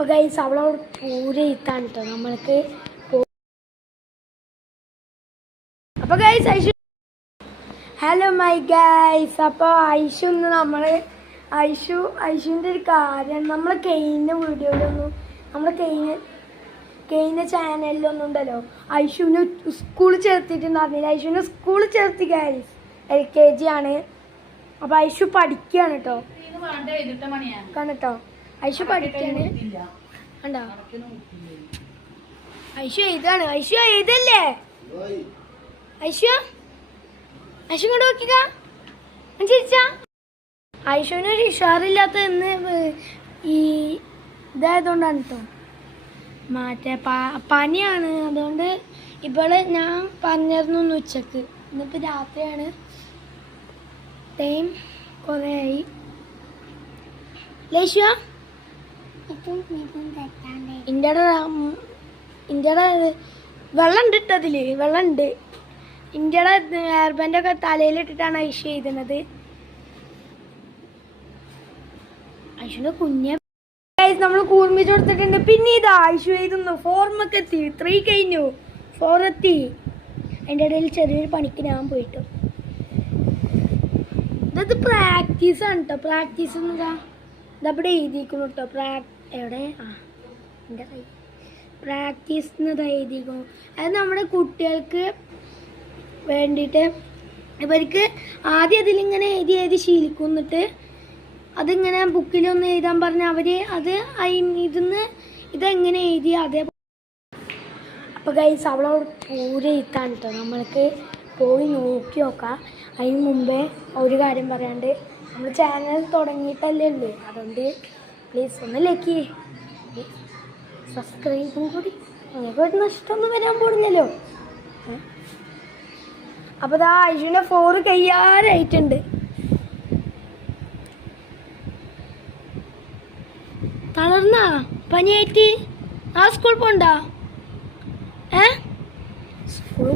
അപ്പോൾ ഗൈസ് അവളോട് പൂരെ ഇത്താണ് കേട്ടോ നമ്മൾക്ക്. അപ്പോൾ guys Aishu, hello my guys. അപ്പോൾ ഐഷു ഇന്ന് ഐഷുവിൻ്റെ ഒരു കാര്യം നമ്മൾ കഴിഞ്ഞ വീഡിയോയിലൊന്നും കഴിഞ്ഞ ചാനലിലൊന്നും ഉണ്ടല്ലോ ഐഷുവിനെ സ്കൂളിൽ ചേർത്തിട്ടുണ്ടായിരുന്നില്ല. ഐഷുവിനെ സ്കൂളിൽ ചേർത്തി ഗൈസ്, LKG ആണ്. അപ്പോൾ ഐഷു പഠിക്കുകയാണ് കേട്ടോ. കണ്ടോ ഐഷു പഠിക്കാണ് കണ്ടോ. ഐഷു എഴുതാണ്. ഐഷു എഴുതല്ലേ? ഐഷു ഇങ്ങോട്ട് നോക്കിക്ക ചിരിച്ചാ. ഐഷുവിനൊരു ഉഷാറില്ലാത്ത ഇന്ന് ഈ ഇതായതുകൊണ്ടാണ് കേട്ടോ. മറ്റേ പനിയാണ്. അതുകൊണ്ട് ഇപ്പോൾ ഞാൻ പറഞ്ഞിരുന്നു ഉച്ചക്ക്. ഇന്നിപ്പോൾ രാത്രിയാണ്. ടൈം കുറേ ആയി. ലേശുവ ഇന്ത്യയുടെ വെള്ളം ഉണ്ട് ഇട്ടതിൽ വെള്ളം ഉണ്ട്. ഇന്ത്യയുടെ ഹെയർ ബാൻഡൊക്കെ തലയിലിട്ടിട്ടാണ് ഐഷു എഴുതുന്നത്. ഐഷുവിൻ്റെ കുഞ്ഞെ നമ്മൾ കൂർമ്മിച്ച് കൊടുത്തിട്ടുണ്ട്. പിന്നെ ഇതാ ഐഷു എഴുതുന്നു. 4 എത്തി, 3 കഴിഞ്ഞു, 4 എത്തി. അതിൻ്റെ ഇടയിൽ ചെറിയൊരു പണിക്ക് ഞാൻ പോയിട്ടു. ഇതത് പ്രാക്ടീസാണ് കേട്ടോ. പ്രാക്ടീസ് എന്നതാ ഇതവിടെ എഴുതിയിരിക്കുന്നു കേട്ടോ. എവിടെ എൻ്റെ കൈ പ്രാക്ടീസ് എന്നതാ എഴുതിയിരിക്കുന്നു. അത് നമ്മുടെ കുട്ടികൾക്ക് വേണ്ടിയിട്ട് ഇവർക്ക് ആദ്യം അതിലിങ്ങനെ എഴുതി ശീലിക്കുന്നിട്ട് അതിങ്ങനെ ബുക്കിലൊന്ന് എഴുതാൻ പറഞ്ഞാൽ അവർ അത് ഇതെങ്ങനെ എഴുതി അതേ. അപ്പോൾ ഗൈസ് അവളോട് പൂരെ ഇത്താണ് കേട്ടോ. നമ്മൾക്ക് പോയി നോക്കി നോക്കാം. അതിന് മുമ്പേ ഒരു കാര്യം പറയാണ്ട്, നമ്മൾ ചാനൽ തുടങ്ങിയിട്ടല്ലേ ഉള്ളൂ. അതുകൊണ്ട് പ്ലീസ് ഒന്ന് ലൈക്ക് സബ്സ്ക്രൈബും കൂടി. നിങ്ങൾക്ക് ഒരു നഷ്ടമൊന്നും വരാൻ പോണില്ലല്ലോ. അപ്പോൾ ഇതാ ഐഷുവിൻ്റെ 4 കഴിയാറായിട്ടുണ്ട്. തളർന്നാ പനിയായിട്ട് ആ സ്കൂൾ പോണ്ട? സ്കൂൾ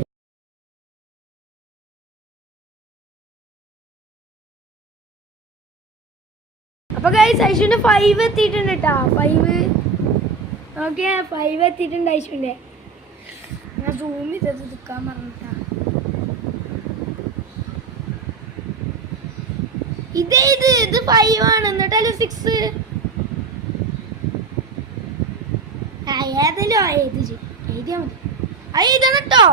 അപ്പോൾ ഗൈസ് ഐഷുവിൻ്റെ 5 എത്തിയിട്ടുണ്ട് കേട്ടോ. 5 ഓക്കെ, 5 എത്തിയിട്ടുണ്ട് ഐഷുവിൻ്റെ. ഞാൻ സൂം ചെയ്തത് നിൽക്കാൻ പറഞ്ഞിട്ടാ. ഇത് 5 ആണ്. എന്നിട്ടല്ലേ 6. ഏതല്ലോ എഴുതിയാ മതി. എഴുതണം കേട്ടോ.